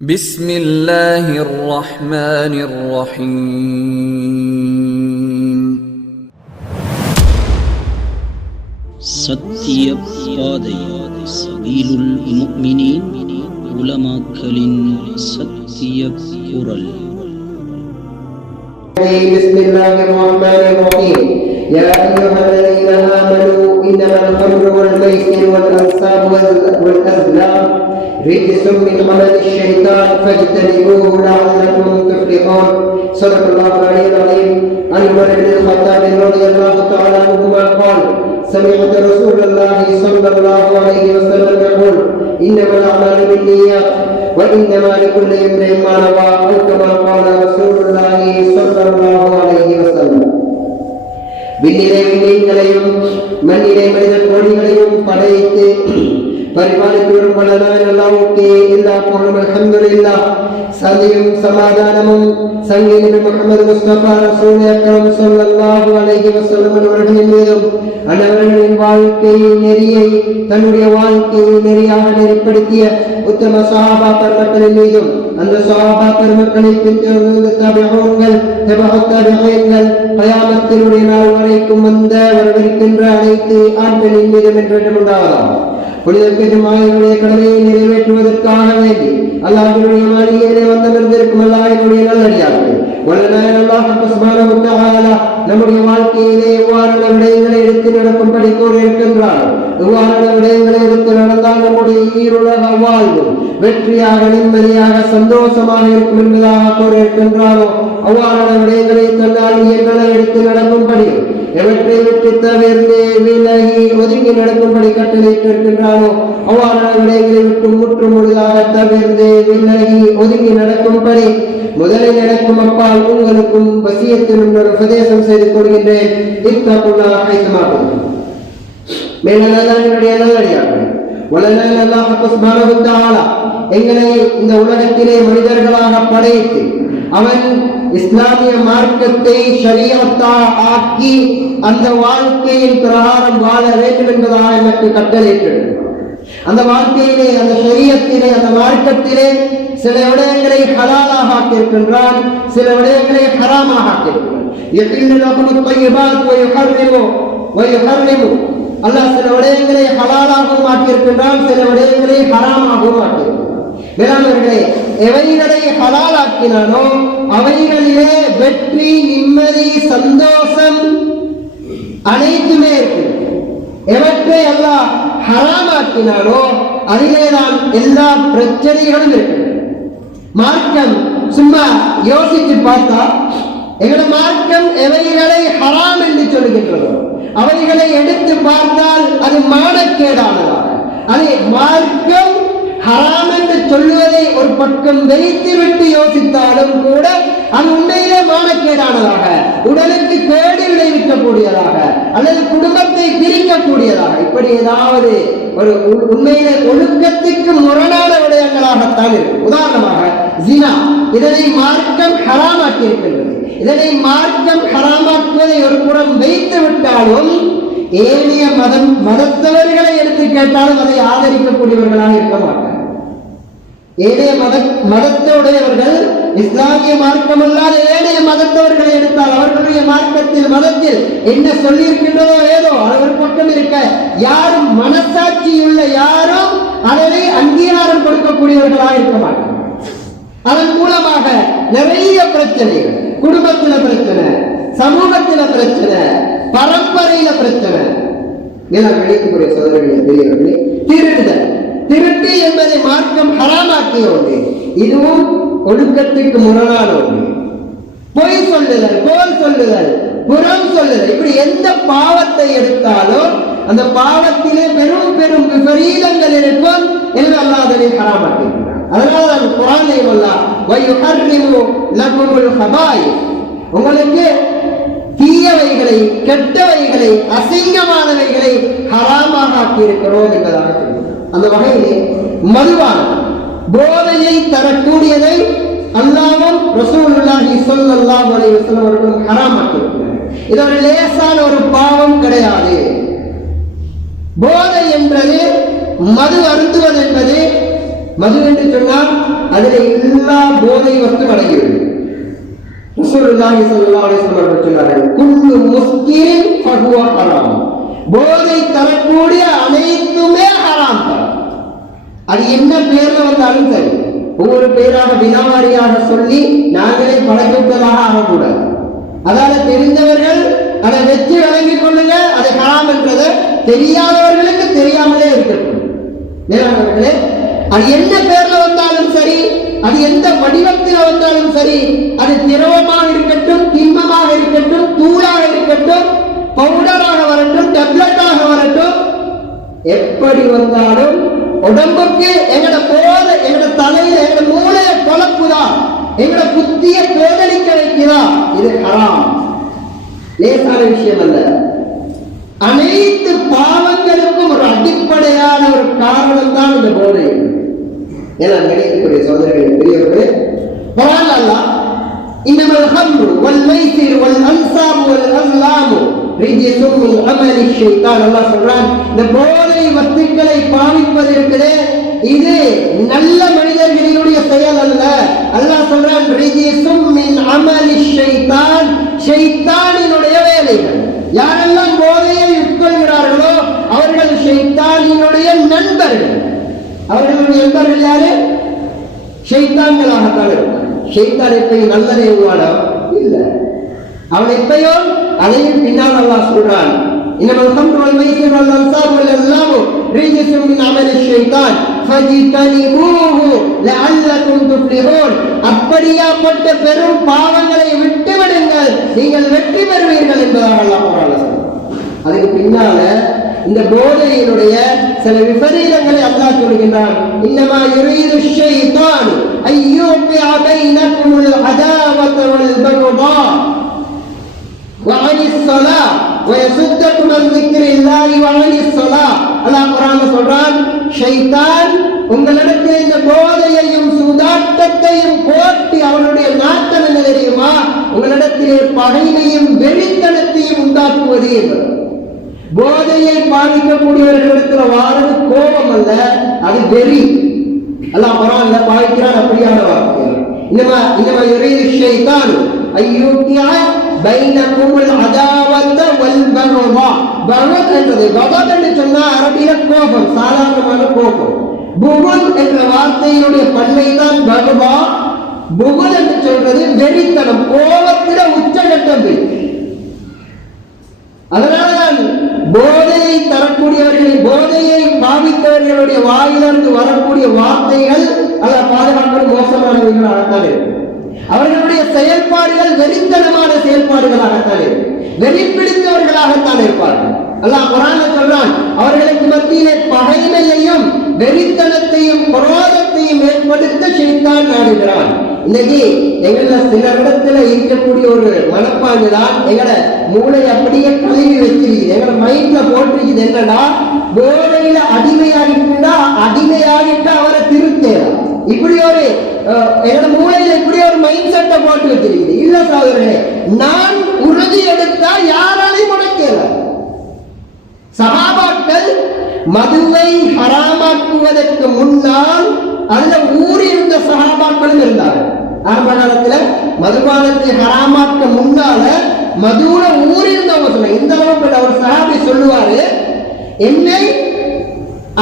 بسم الله الرحمن الرحيم சத்திய பாதை சபீலுல் முஃமினீன் உலமாக்களின் சத்திய குரல். بسم الله الرحمن الرحيم يا أيها الذين آمنوا إنما الخمر والميسر والأنصاب والأزلام رجس من عمل الشيطان فاجتنبوه لعلكم تفلحون. صدق الله العلي العظيم. عن عمر بن الخطاب رضي الله تعالى عنهما قال: سمعت رسول الله صلى الله عليه وسلم يقول: إنما الأعمال بالنيات وإنما لكل امرئ ما نوى، أو كما قال رسول الله صلى الله عليه وسلم. விண்ணிலே விண்மீன்களையும் மண்ணிலே மனித கோடிகளையும் படைத்து பரிபாலித்து வரும் வல்லவனான அல்லாஹ்வுக்கே எல்லா புகழும் அல்ஹம்துலில்லாஹ். சதியும் சமாதானமும் சங்கீத முஹம்மது முஸ்தபா ரசூல் அக்ரம் ஸல்லல்லாஹு அலைஹி வஸல்லம் அவர்களின் மீதும் அன்னவர்களின் வாழ்க்கையை நெறியை தன்னுடைய வாழ்க்கையை நெறியாக நெறிப்படுத்திய உத்தம சஹாபா பெருமக்களின் மீதும் அந்த சஹாபா பெருமக்களை பின்தொடர்ந்து தபிஊன்கள் தபிஊன்கள் கயாமத்தினுடைய நாள் வரைக்கும் வந்த வரவிருக்கின்ற அனைத்து ஆட்களின் மீதும் என்றும் உண்டாகலாம். புனிதமாயனுடைய கடமையை நிறைவேற்றுவதற்காக வேண்டி அல்லாஹ்வுடைய மாளிகையிலே வந்திருக்கும் அல்லாஹ்வுடைய நல்லடியார்கள் நம்முடைய வாழ்க்கையிலே எவ்வாறான விடயங்களை எடுத்து நடக்கும்படி கூறியிருக்கின்றார். எவ்வாறான விடயங்களை எடுத்து நடந்தால் நம்முடைய ஈருலக வாழ்வும் வெற்றியாக நிம்மதியாக சந்தோஷமாக இருக்கும் என்பதாக கூறியிருக்கின்றாரோ அவ்வாறான விடயங்களை தன்னால் இயன்றன எடுத்து நடக்கும்படி எவற்றை விட்டு தவிர்த்து விலகி ஒதுங்கி நடக்கும்படி கட்டளையிட்டிருக்கின்றாரோ அவ்வாறான விடயங்களை விட்டு முற்று முழுதாக தவிர்த்து விலகி ஒதுங்கி நடக்கும்படி முதலில் நடக்கும் அப்பால் உங்களுக்கும் வசியத்தில் ஒரு உபதேசம் செய்து கொள்கின்றேன். எங்களை இந்த உலகத்திலே மனிதர்களாக படைத்து அவன் இஸ்லாமிய மார்க்கத்தை ஷரியத்தா ஆக்கி அந்த வாழ்க்கையின் பிரகாரம் வாழ வேண்டும் என்பதாக எனக்கு கட்டளையிட்டிருக்கிறார். அந்த வாழ்க்கையிலே அந்த ஷரியத்திலே அந்த மார்க்கத்திலே சில விடயங்களை ஹலாலாக ஆக்கியிருக்கின்றான், சில விடயங்களை ஹராமாக ஆக்கியிருக்கிறான். அல்லாஹ் சில விடயங்களை ஹலாலாகவும் ஆக்கியிருக்கின்றான், சில விடயங்களை ஹராமாகவும் ஆக்கியிருக்கிறான். வேளாண்மைகளே, எவைகளை ஹலாலாக்கினானோ அவைகளிலே வெற்றி, நிம்மதி, சந்தோஷம் அனைத்துமே இருக்கு. எவற்றை அல்லாஹ் ஹராமாக்கினானோ அதிலேதான் எல்லா பிரச்சனைகளும் இருக்கு. மார்க்கம் சும்மா யோசித்து பார்த்தா எங்களோட மார்க்கம் எவைகளை ஹராம் என்று சொல்கின்றதோ அவைகளை எடுத்து பார்த்தால் அது மானக்கேடானதாக, அது மார்க்கம் ஹராம் என்று சொல்லுவதை ஒரு பக்கம் வைத்துவிட்டு யோசித்தாலும் கூட அது உண்மையிலே மானக்கேடானதாக, உடலுக்கு கேடு விளைவிக்கக்கூடியதாக அல்லது குடும்பத்தை பிரிக்கக்கூடியதாக, இப்படி ஏதாவது ஒரு உண்மையிலே ஒழுக்கத்துக்கு முரணான விடயங்களாகத்தான் இருக்கும். உதாரணமாக ஜினா, இதனை மார்க்கம் ஹராமாக்கி இருக்கின்றது. இதனை மார்க்கம் ஹராமாக்குவதை ஒரு புறம் வைத்து விட்டாலும் ஏனைய மதத்தவர்களை எடுத்து கேட்டாலும் அதை ஆதரிக்கக்கூடியவர்களாக இருக்க மாட்டார். ஏனைய மதத்தோடையவர்கள் இஸ்லாமிய மார்க்கம் அல்லாத ஏனைய மதத்தவர்களை எடுத்தால் அவர்களுடைய மார்க்கத்தில் மதத்தில் என்ன சொல்லியிருக்கின்றதோ ஏதோ அவர் பக்கம் இருக்க யாரும் மனசாட்சியுள்ள யாரும் அதனை அங்கீகாரம் கொடுக்கக்கூடியவர்களாக இருக்க மாட்டார். அதன் மூலமாக நிறைய பிரச்சனைகள், குடும்பத்தில பிரச்சனை, சமூகத்தில பிரச்சனை, பரம்பரையில பிரச்சனை. வெளிக்கூடிய சோதனைகளை பெரியவர்களே, திருடுதல், திருட்டு என்பதை மார்க்கம் ஹராமாக்கிய ஒன்று, இதுவும் ஒழுக்கத்துக்கு முரணான ஒன்று. பொய் சொல்லுதல், கோல் சொல்லுதல், புறம் சொல்லுதல், இப்படி எந்த பாவத்தை எடுத்தாலும் அந்த பாவத்திலே பெரும் பெரும் விபரீதங்கள் இருக்கும் என்று அல்லாஹ் அதனை ஹராமாக்கியிருக்கிறார். அதனால குர்ஆனிலே அல்லாஹ் வயுஹர்ரிமு லகுமுல் ஹபாயிஸ், உங்களுக்கு தீயவைகளை, கெட்டவைகளை, அசிங்கமானவைகளை ஹராமாக ஆக்கியிருக்கிறோம் என்பதாக சொல்கிறார். அந்த வகையிலே மதுபானம், போதையை தரக்கூடியதை அல்லாஹ்வும் ரசூலுல்லாஹி ஸல்லல்லாஹு அலைஹி வஸல்லம் அவர்களும் ஹராமாக்கியிருக்கிறார்கள். இது ஒரு லேசான ஒரு பாவம் கிடையாது. போதை என்பது, மது அருந்துவது என்பது, மது என்று சொன்னால் அதில் எல்லா போதை வஸ்து அடங்கிவிடும். ரசூலுல்லாஹி ஸல்லல்லாஹு அலைஹி வஸல்லம் அவர்கள் சொன்னார்கள், குல்லு முஸ்கிரின் ஃபஹுவ ஹராம். போதை தரக்கூடிய அனைத்துமே ஹராம் தான். அது என்ன பேர்ல வந்தாலும் சரி, ஒவ்வொரு பேராக வினாவாரியாக சொல்லி நாங்களே பழக்கப்பட்டதாக ஆகக்கூடாது. அதால தெரிந்தவர்கள் அதை வச்சு வழங்கிக் கொள்ளுங்க, அதை ஹராம் என்றதை தெரியாதவர்களுக்கு தெரியாமலே இருக்கட்டும். மேலானவர்களே, அது என்ன பேர்ல வந்தாலும் சரி, அது எந்த வடிவத்தில் வந்தாலும் சரி, அது திரவமாக இருக்கட்டும், திண்மமாக இருக்கட்டும், தூளாக இருக்கட்டும், பவுடராக வரட்டும், டெப்லெட்டாக வரட்டும், எப்படி வந்தாலும் உடம்புக்கு எங்கட போதை, எங்கட தலையில எங்கட மூளைய குழப்புதா, எங்கட புத்திய கோதலிக்க வைக்கிறா, இது ஹராம். லேசான விஷயம் அல்ல. அனைத்து பாவங்களுக்கும் ஒரு அடிப்படையான ஒரு காரணம் தான் இந்த போதை. ஏன்னா நினைக்கக்கூடிய சோதனைகளை பெரியவர்களே, குர்ஆன் அல்லாஹ் இன்னமல் ஹம்ரு வல் மைசிர் வல் அன்சாப் வல் அஸ்லாமு ரிஜ்சும் மின் அமலி ஷைத்தான். அல்லாஹ் சொல்றான், இந்த போதை வஸ்துக்களை பாவிப்பது இருக்குதே, இது நல்ல மனிதர்களுடைய செயல் அல்ல. அல்லாஹ் சொல்றான், ரிஜ்சும் மின் அமலி ஷைத்தான், ஷைத்தானினுடைய வேலைகள். யாரெல்லாம் போதையை உட்கொள்கிறார்களோ அவர்கள் ஷைத்தானினுடைய நண்பர்கள். அவர்களுடைய நண்பர்கள் யாரு? ஷைத்தான்களாகத்தான் இருக்கும். ஷைத்தான் எப்பயும் நல்லதை உருவானா இல்ல, அவன் எப்பயோ அதையும் பின்னால் அல்லாஹ் சொல்றான், இன்னமல் ஹம்ரு வல் மைசிர் வல் அன்சாப் வல் அஸ்லாமு ரிஜ்சும் மின் அமலி ஷைத்தான் ஃபஜ்தனிபூஹு லஅல்லகும் துஃப்லிஹூன். அப்படியாப்பட்ட பெரும் பாவங்களை விட்டு விடுங்கள், நீங்கள் வெற்றி பெறுவீர்கள் என்பதாக அல்லாஹ் குர்ஆன்ல சொல்றான். அதுக்கு பின்னால இந்த போதையினுடைய சில விபரீதங்களை அல்லாஹ் சொல்கின்றான். இன்னமா யுரீது ஷைத்தான் அய்யூகிஅ பைனகுமுல் அதாவத வல் பக்தா وعن الصلاة ويصدكم عن ذكر الله وعن الصلاة. அல்லாஹ் குர்ஆன்ல சொல்றான், ஷைத்தான் உங்களிடத்தில் இந்த போதையையும் சூதாட்டத்தையும் போட்டி அவனுடைய நாட்டம் என்ன தெரியுமா? உங்களிடத்திலே பகைமையும் வெறித்தனத்தையும் உண்டாக்குவது என்பது. போதையை பாதிக்கக்கூடியவர்களிடத்தில் வாரது கோபம் அல்ல, அது வெறி. அல்லாஹ் குர்ஆன்ல பாய்க்கிறான் அப்படியான வார்த்தை. இன்னமா யுரீது ஷைத்தான் அய்யூகிஅ பைனகுமுல் அதாவத வல் பக்தா. பகத் என்றது, பகத் என்று சொன்னா அரபியில கோபம், சாதாரணமான கோபம். புகுல் என்ற வார்த்தையினுடைய பன்மை தான் பகதா. புகுல் என்று சொல்றது வெறித்தனம், கோபத்தில உச்சகட்டம். அதனால்தான் போதையை தரக்கூடியவர்கள், போதையை பாவித்தவர்களுடைய வாயிலிருந்து வரக்கூடிய வார்த்தைகள் அல்லாஹ் பாதுகாப்பு மோசமானவர்களாகத்தான் இருக்கும். அவர்களுடைய செயல்பாடுகள் வெறித்தனமான செயல்பாடுகளாகத்தான் இருக்கும், வெறிப்பிடித்தவர்களாகத்தான் இருப்பார்கள். அல்லாஹ் குர்ஆன்ல சொல்றான், அவர்களுக்கு மத்தியிலே பகைமையையும் வெறித்தனத்தையும் குரோதத்தையும் ஏற்படுத்த ஷைத்தான் நாடுகிறான். இன்னைக்கு எங்கள சிலரிடத்துல இருக்கக்கூடிய ஒரு மனப்பாங்கு தான் எங்கள மூளை அப்படியே கழுவி வச்சிருக்குது, எங்கள மைண்ட்ல போட்டிருக்குது. என்னடா, போதையில அடிமையாகிட்டா அவரை திருத்தேடா, இப்படி ஒரு எங்களோட மூளையில இப்படி ஒரு மைண்ட் செட்டை போட்டு வச்சிருக்குது. இல்ல சகோதரனே, நான் உறுதி எடுத்தா யாராலையும் முடக்கல. சஹாபாக்கள் மதுவை ஹராமாக்குவதற்கு முன்னால் அதுல ஊரிருந்த சஹாபாக்களும் இருந்தார்கள். ஆரம்ப காலத்துல மதுபானத்தை ஹராமாக்க முன்னால மதுவுல ஊரிருந்தவங்க சொன்னாங்க. இந்த அளவுக்கு ஒரு சஹாபி சொல்லுவாரு, என்னை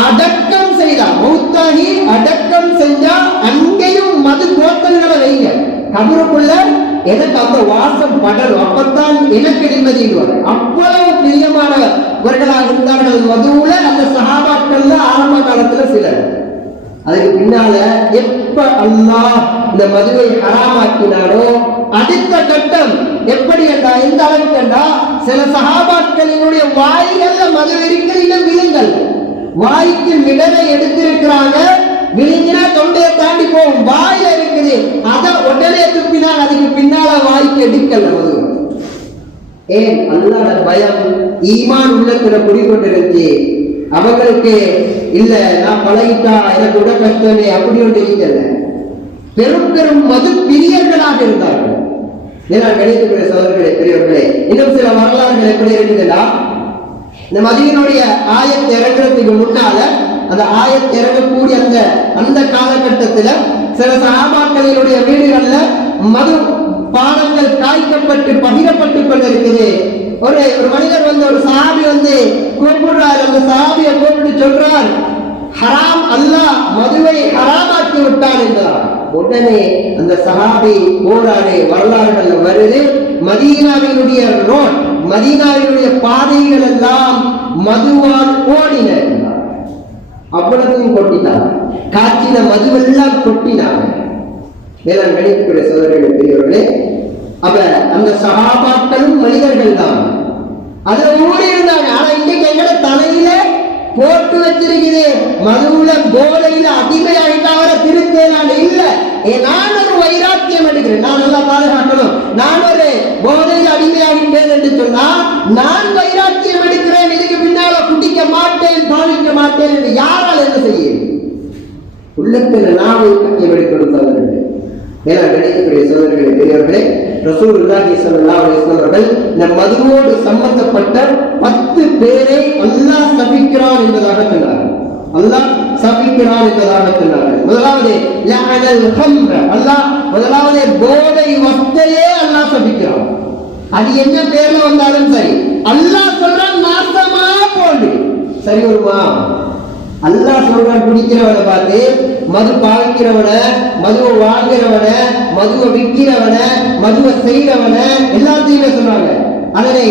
அடக்கம் செய்தா, மௌத்தாகி அடக்கம் செஞ்சா அங்கேயும் மது போத்தல்களை வைங்க, கபருக்குள்ள எனக்கு அந்த வாசம் படரும், அப்பத்தான் எனக்கு நிம்மதிடுவார். அவ்வளவு பிரியமானவர்களாக இருந்தார்கள் மதுவுல அந்த சஹாபாக்கள்ல ஆரம்ப காலத்துல சிலர். அதுக்கு பின்னால எப்ப அல்லாஹ் இந்த மதுவை ஹராமாக்கினாரோ அடுத்த கட்டம் எப்படி என்றா, எந்த அளவுக்கு என்றா, சில சஹாபாக்களினுடைய வாய்கள்ல மது இருக்கிற விழுங்கல், வாய்க்கு மிடரை எடுத்திருக்கிறாங்க, விழுங்கினா தொண்டையை தாண்டி போகும், வாயில இருக்குது, அதை உடனே துப்பினால் அதுக்கு பின்னால வாய்க்கு எடுக்கல மது. ஏன்? அல்லாஹ்வுடைய பயம், ஈமான் உள்ளத்துல குடிக்கொண்டிருந்துச்சு. அவங்களுக்கு இல்ல நான் பழகிட்டா எனக்கு உட கஷ்டமே அப்படி ஒன்று இருக்கல. பெரும் பெரும் மது பிரியர்களாக இருந்தார்கள். கணித்துக்குரிய சோதர்களே, பெரியவர்களே, இன்னும் சில வரலாறுகள் எப்படி இருக்குதுன்னா, இந்த மதியினுடைய ஆயத்தை இறங்குறதுக்கு முன்னால அந்த ஆயத்தை இறங்கக்கூடிய அந்த காலகட்டத்துல சில சஹாபாக்களினுடைய வீடுகள்ல மது பானங்கள் காய்க்கப்பட்டு பகிரப்பட்டுக் கொண்டிருக்குது. ஒரு மனிதர் வந்து ஒரு சஹாபி வந்து கூப்பிடுறார். அந்த சஹாபியை கூப்பிட்டு சொல்றார், ஹராம், அல்லாஹ் மதுவை ஹராமாக்கி விட்டான் என்றார். உடனே அந்த சஹாபி போராடி வரலாறுகள் வருது. மதீனாவினுடைய ரோட், மதீனாவினுடைய பாதைகள் எல்லாம் மதுவால் ஓடின. அவ்வளவும் கொட்டினார். காய்ச்சின மதுவெல்லாம் கொட்டினாங்க. மேலும் கணிக்கக்கூடிய சோதரர்கள் பெரியவர்களே, அப்ப அந்த சஹாபாக்களும் மனிதர்கள் தான். அதுல ஊறி இருந்தாங்க. ஆனா இன்னைக்கு எங்கட தலையில போட்டு வச்சிருக்கிறேன் மதுவுல போதையில அடிமையாகிட்டாவர திருத்தேனால இல்ல. நான் ஒரு வைராக்கியம் எடுக்கிறேன், நான் நல்லா பாதுகாக்கணும். நான் ஒரு போதையில் அடிமையாகிட்டேன் என்று சொன்னா நான் வைராக்கியம் எடுக்கிறேன். இதுக்கு பின்னால குடிக்க மாட்டேன், பாதிக்க மாட்டேன் என்று யாரால் என்ன செய்ய? உள்ளத்தில் நான் வைராக்கியம் எடுக்கணும் சோதரர்களே. மேலும் கிடைக்கக்கூடிய சோதரர்களே பெரியவர்களே, ரசூலுல்லாஹி ஸல்லல்லாஹு அலைஹி வஸல்லம் அவர்கள் இந்த மதுவோடு சம்பந்தப்பட்ட 10 பேரை அல்லாஹ் சபிக்கிறான் என்பதாக சொன்னார். அல்லாஹ் சபிக்கிறான் என்பதாக சொன்னார். முதலாவது லஅனல் ஹம்ர, அல்லாஹ் முதலாவது போதை வஸ்தையே அல்லாஹ் சபிக்கிறான். அது என்ன பேர்ல வந்தாலும் சரி, அல்லாஹ் சொல்றான் நாசமா போடு. சரி வருமா? அல்லாஹ் சொல்றான் குடிக்கிறவனை பார்த்து, மது பாவிக்கிறவன, மதுவை வாங்குறவன, மதுவை விற்கிறவன, மதுவை செய்யறவன எல்லாத்தையுமே சொன்னாங்க. அதனை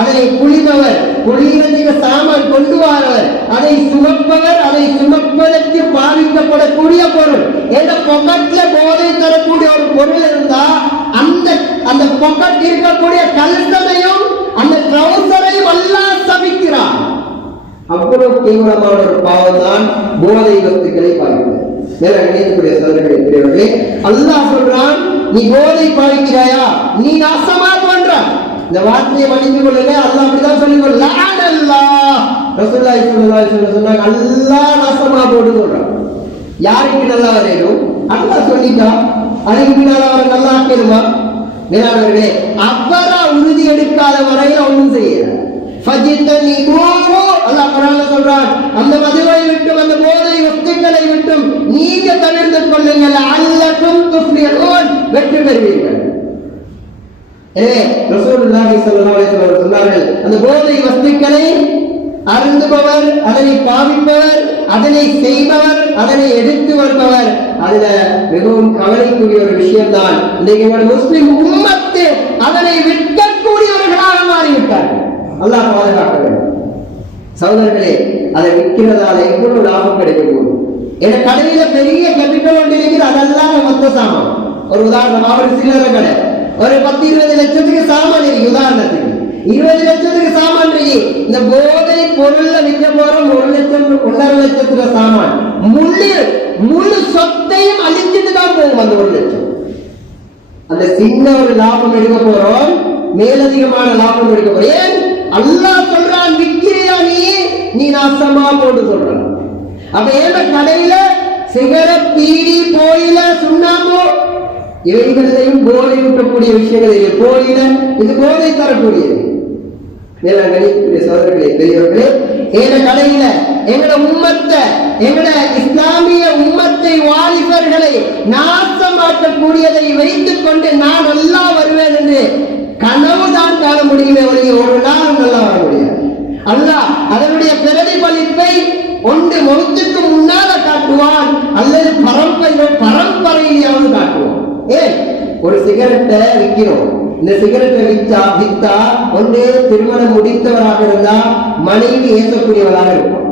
அதனை குளிப்பவர், குளிரத்துக்கு சாமான் கொண்டு வரவர், அதை சுமப்பவர், அதை சுமப்பதற்கு பாதிக்கப்படக்கூடிய பொருள். எந்த பொக்கெட்ல போதை தரக்கூடிய ஒரு பொருள் இருந்தா அந்த பொக்கெட் இருக்கக்கூடிய கல்சனையும் அந்த ட்ரௌசரையும் அல்லாஹ் சபிக்கிறான். அவ்வளவு தீவிரமான ஒரு பாவம் தான் போதை வஸ்துக்களை பாவிப்பது. மேலும் நினைக்கக்கூடிய சோதனைகளை பெரியவர்களே, அல்லாஹ் சொல்றான், நீ போதை பாவிக்கிறாயா, நீ நாசமா பண்றான். இந்த வார்த்தையை மன்னித்துக் கொள்ளுங்க. அல்லாஹ் அப்படிதான் சொல்லிக்கொள்ள. லஅனல்லாஹ், ரசூலுல்லாஹி ஸல்லல்லாஹு அலைஹி வஸல்லம் சொன்னாங்க, அல்லாஹ் நாசமா போடு சொல்றான். யாருக்கு நல்லா வரையணும்? அல்லாஹ் சொல்லிட்டா அதுக்கு பின்னால அவரை நல்லா ஆக்கணுமா? மேலானவர்களே, அவ்வளா உறுதி எடுக்காத வரையில் ஒன்றும் செய்யல. அல்லாஹ் குர்ஆன்ல சொல்றான், அந்த மதுவை விட்டும் அந்த போதை வஸ்துக்களை விட்டும் நீங்க தவிர்த்து கொள்ளுங்கள், அல்லக்கும் துஃப்லிஹூன், வெற்றி பெறுவீர்கள். எனவே ரசூலுல்லாஹி ஸல்லல்லாஹு அலைஹி வஸல்லம் சொன்னார்கள், அந்த போதை வஸ்துக்களை அருந்துபவர், அதனை பாவிப்பவர், அதனை செய்பவர், அதனை எடுத்து வருபவர், அதுல மிகவும் கவலைக்குரிய ஒரு விஷயம் தான் இன்றைக்கு முஸ்லிம் உம்மத்து அதனை விற்கக்கூடியவர்களாக மாறிவிட்டார்கள். அல்லாஹ் பாதுகாக்க வேண்டும். சகோதரர்களே, அதை விற்கிறதால எவ்வளவு லாபம் கிடைக்க போகுது? என கடையில பெரிய கேபிட்டல் ஒன்று இருக்குது, அதெல்லாம் மொத்த சாமான். ஒரு உதாரணம், ஒரு சில்லறை கடை, ஒரு 10-20 லட்சத்துக்கு சாமான் இருக்கு. உதாரணத்துக்கு 20 லட்சத்துக்கு சாமான் இருக்கு. இந்த போதை பொருள்ல விற்க போறோம் 1 லட்சம் 1.5 லட்சத்துக்கு சாமான். முழு சொத்தையும் அழிஞ்சிட்டு தான் போகும் அந்த 1 லட்சம். அந்த சின்ன ஒரு லாபம் எடுக்க போறோம், மேலதிகமான லாபம் எடுக்க போறோம். ஏன்? அல்லாஹ் சொல்றான், விக்கிரியா நீ நாசமா போட்டு சொல்றான். அப்ப ஏன் கடையில சிகரெட், பீடி, போயில, சுண்ணாம்பு இவைகளையும் போதை ஊட்டக்கூடிய விஷயங்கள் இல்லை. போயில இது போதை தரக்கூடியது. மேலும் கணிக்கக்கூடிய சோதரர்களே பெரியவர்களே, எங்க கடையில எங்கட உம்மத்தை, எங்கட இஸ்லாமிய உம்மத்தை, வாலிபர்களை நாசமாக்கக்கூடியதை வைத்துக் கொண்டு நான் நல்லா வருவேன் என்று கனவுதான் காண முடியுமே ஒழிய ஒரு நாள் நல்லா வர முடியாது. அல்லாஹ் அதனுடைய பிரதிபலிப்பை ஒன்று மௌத்துக்கு முன்னால காட்டுவான், அல்லது பரம்பரையிலேயாவது காட்டுவான். ஏன்? ஒரு சிகரெட்டை விற்கிறோம். இந்த சிகரெட்டை வித்தா ஒன்று திருமணம் முடித்தவராக இருந்தா மனைவி ஏசக்கூடியவராக இருக்கும்,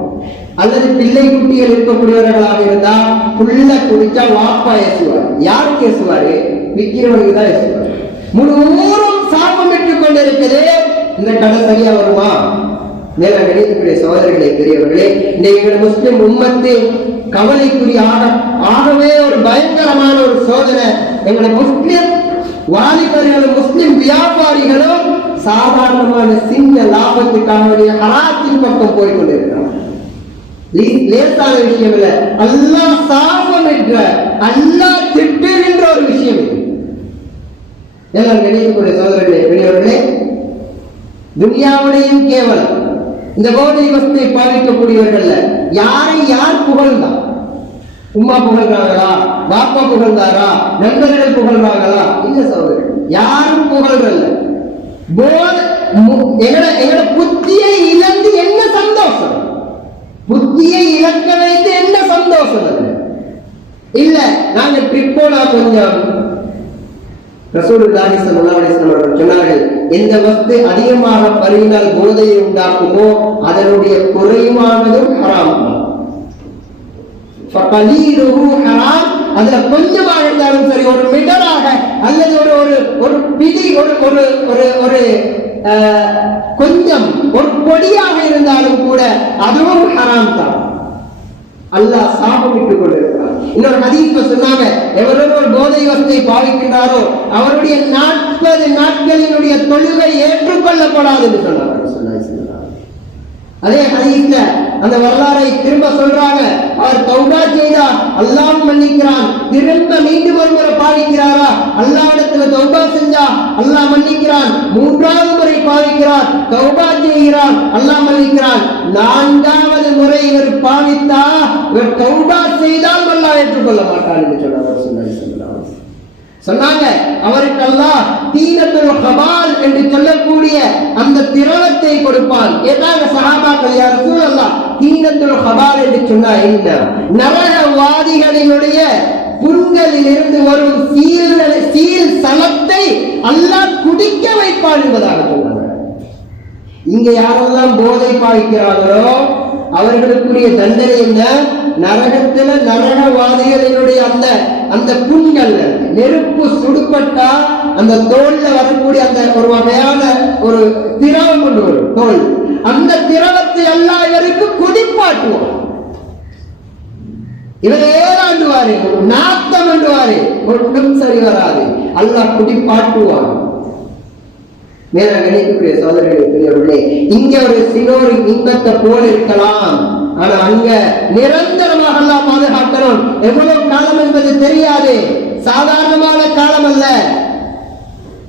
அல்லது பிள்ளை குட்டிகள் இருக்கக்கூடியவர்களாக இருந்தா புள்ள குடிச்சா வாப்பா ஏசுவார். யாருக்கு ஏசுவாரு? விற்கிறவனுக்கு தான் ஏசுவார். முழு ஊரும் சாபம் பெற்றுக் கொண்டிருக்குது. இந்த கடை சரியா வருமா? மேலும் நினைக்கக்கூடிய சகோதரர்களே பெரியவர்களே, இந்த முஸ்லிம் உம்மத்து கவலைக்குரிய ஆகவே ஒரு பயங்கரமான ஒரு சோதனை. எங்களுடைய முஸ்லிம் வாலிபர்களும் முஸ்லிம் வியாபாரிகளும் சாதாரணமான சின்ன லாபத்துக்காக ஹராத்தின் பக்கம் போய்கொண்டிருக்கிறார். லேசான விஷயம் இல்ல. அல்லாஹ் சாபம் என்ற, அல்லாஹ் திட்டுகின்ற ஒரு விஷயம் இது. எல்லாம் நினைக்கக்கூடிய சகோதரர்களே பெரியவர்களே, துன்யாவுடையும் கேவலம், இந்த போதை வஸ்தை பாதிக்கக்கூடியவர்கள் யாரை யார் புகழ்ந்தா? உம்மா புகழ்றாங்களா, பாப்பா புகழ்ந்தாரா, நண்பர்கள் புகழ்றாங்களா? இல்ல சகோதரர், யாரும் புகழ்றல்ல. எங்கட புத்தியை இழந்து என்ன சந்தோஷம்? புத்தியை இழக்க வைத்து என்ன சந்தோஷம்? அது இல்ல. நாங்க ட்ரிப் போனா கொஞ்சம் ரசூலுல்லாஹி ஸல்லல்லாஹு அலைஹி வஸல்லம் அவர்கள் சொன்னார்கள், எந்த வஸ்து அதிகமாக பருகினால் போதையை உண்டாக்குமோ அதனுடைய குறைவானதும் ஹராம். ஃபகலீலுஹு ஹராம். அதுல கொஞ்சமாக இருந்தாலும் சரி, ஒரு மிடராக அல்லது ஒரு பிடி ஒரு கொஞ்சம் ஒரு பொடியாக இருந்தாலும் கூட அதுவும் ஹராம் தான். அல்லாஹ் சாபமிட்டுக் கொண்டிருக்கிறார். இன்னொரு ஹதீஸ்ல சொன்னாங்க, எவரோ ஒரு போதை வஸ்தை பாவிக்கின்றாரோ அவருடைய 40 நாட்களினுடைய தொழுகை ஏற்றுக்கொள்ளப்படாது என்று சொன்னாங்க. அதே ஹதீஸ்ல அந்த வரலாறை திரும்ப சொல்றாங்க. அவர் தௌபா செய்தார், அல்லாஹ் மன்னிக்கிறான். திரும்ப மீண்டும் ஒரு முறை பாவிக்கிறாரா, அல்லாஹ்விடத்துல தௌபா செஞ்சா அல்லாஹ் மன்னிக்கிறான். மூன்றாவது முறை பாவிக்கிறார், தௌபா செய்கிறார், அல்லாஹ் மன்னிக்கிறான். 4வது முறை இவர் பாவித்தா, இவர் தௌபா செய்தால் அல்லாஹ் ஏற்றுக்கொள்ள மாட்டான் என்று சொன்னாங்க. அவருக்கு அல்லாஹ் தீனத்துல் ஹபால் என்று சொல்லக்கூடிய அந்த திரவத்தை கொடுப்பான். ஏதாவது சஹாபாக்கள், யா ரசூலல்லாஹ், தீனத்துல் ஹபால் என்று சொன்னா என்ன? நரகவாதிகளினுடைய புண்களில் இருந்து வரும் சீல் சலத்தை அல்லாஹ் குடிக்க வைப்பான் என்பதாக சொன்னாங்க. இங்க யாரெல்லாம் போதை பாய்க்கிறார்களோ அவர்களுக்குரிய தண்டனை என்ன? நரகத்துல நரகவாதிகளினுடைய அந்த புண்கள் நெருப்பு சுடுபட்டா அந்த தோல்ல வரக்கூடிய அந்த ஒரு வகையான ஒரு திரவம் கொண்டு வரும் தோல். அந்த திரவத்தை எல்லாம் இவருக்கு குடிப்பாட்டுவோம். இவர் ஏறாண்டுவாரு, நாத்தம் என்றுவாரு, ஒன்றும் சரி வராது. அல்லாஹ் குடிப்பாட்டுவான். மேல நினைக்கக்கூடிய சோதரர்களே, இங்க ஒரு சிலோரு இன்பத்தை போல இருக்கலாம், ஆனா அங்க நிரந்தரமாக அல்லாஹ் பாதுகாக்கணும். எவ்வளவு காலம் என்பது தெரியாது, சாதாரணமான காலம் அல்ல.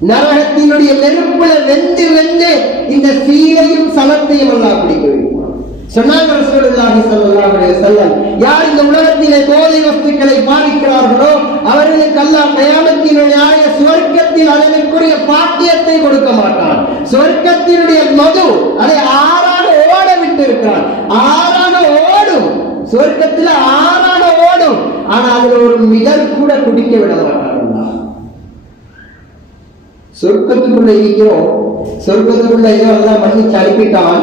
நரகத்தினுடைய நெருப்புல வெந்து வெந்து இந்த சீலையும் சலத்தையும் அல்லாஹ் பிடிக்க வைப்பான். சொன்னாங்க ரசூலுல்லாஹி ஸல்லல்லாஹு அலைஹி வஸல்லம், யார் இந்த உலகத்திலே போதை வஸ்துக்களை பாவிக்கிறார்களோ அவர்களுக்கு அல்லாஹ் கியாமத்தினுடைய சுவர்க்கத்தில் அதற்குரிய பாக்கியத்தை கொடுக்க மாட்டான். சுவர்க்கத்தினுடைய மது அதை ஆறாக ஓட விட்டு இருக்கிறான். ஆறாக ஓடும், சுவர்க்கத்தில் ஆறாக ஓடும், ஆனா அதுல ஒரு மிடர் கூட குடிக்க விட மாட்டான். சொர்க்கத்துக்குள்ள இருக்கிறோம், சொர்க்கத்துக்குள்ள ஏதோ எல்லாம் மன்னிச்சு அனுப்பிட்டான்.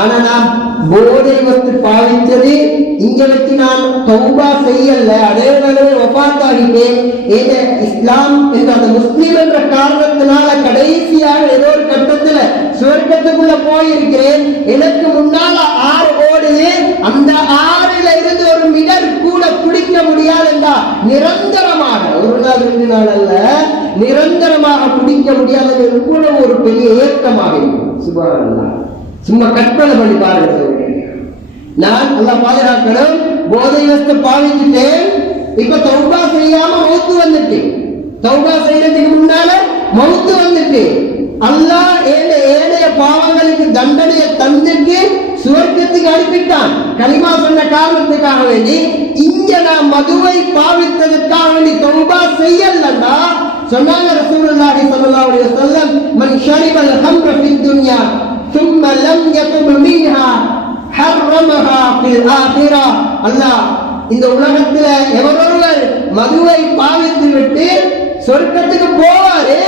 ஆனா நான் போதை வஸ்து பாவிச்சது இங்க வச்சு நான் தௌபா செய்யல, அதே வேளையில வஃபாத்தாகிட்டேன். இஸ்லாம் என்ற அந்த முஸ்லிம் என்ற காரணத்தினால கடைசியாக ஏதோ ஒரு கட்டத்துல சுவர்க்கத்துக்குள்ள போயிருக்கிறேன். எனக்கு முன்னால ஆறு ஓடுது, அந்த ஆறுல இருந்து ஒரு மிடர் கூட குடிக்க முடியாது என்றா நிரந்தரமாக, ஒரு நாள் 2 நாள் அல்ல, நிரந்தரமாக குடிக்க முடியாத கூட ஒரு பெரிய ஏக்கமாக இருக்கும். சுப்ஹானல்லாஹ், சும்மா கற்பனை பண்ணி பாருங்க. நான் அல்லாஹ் பாதுகாக்கணும், போதை வஸ்து பாவிச்சுட்டேன், இப்ப தௌபா செய்யாம மௌத்து வந்துட்டு, தௌபா செய்யறதுக்கு முன்னால மௌத்து வந்துட்டு, அல்லாஹ் ஏழைய பாவங்களுக்கு தண்டனையை தந்துட்டு சுவர்க்கத்துக்கு அனுப்பிட்டான். கலிமா சொன்ன காரணத்துக்காக வேண்டி இங்க நான் மதுவை பாவித்ததற்காக வேண்டி தௌபா செய்யலன்னா சொன்னாங்க ரசூலுல்லாஹி ஸல்லல்லாஹு அலைஹி வஸல்லம், மன் ஷரிபல் ஹம்ர ஃபித் துன்யா ثم لم يتب منها حرمها في الآخرة. அல்லாஹ் இந்த உலகத்துல எவரொருவர் மதுவை பாவித்து விட்டு சொர்க்கத்துக்கு போவாரு,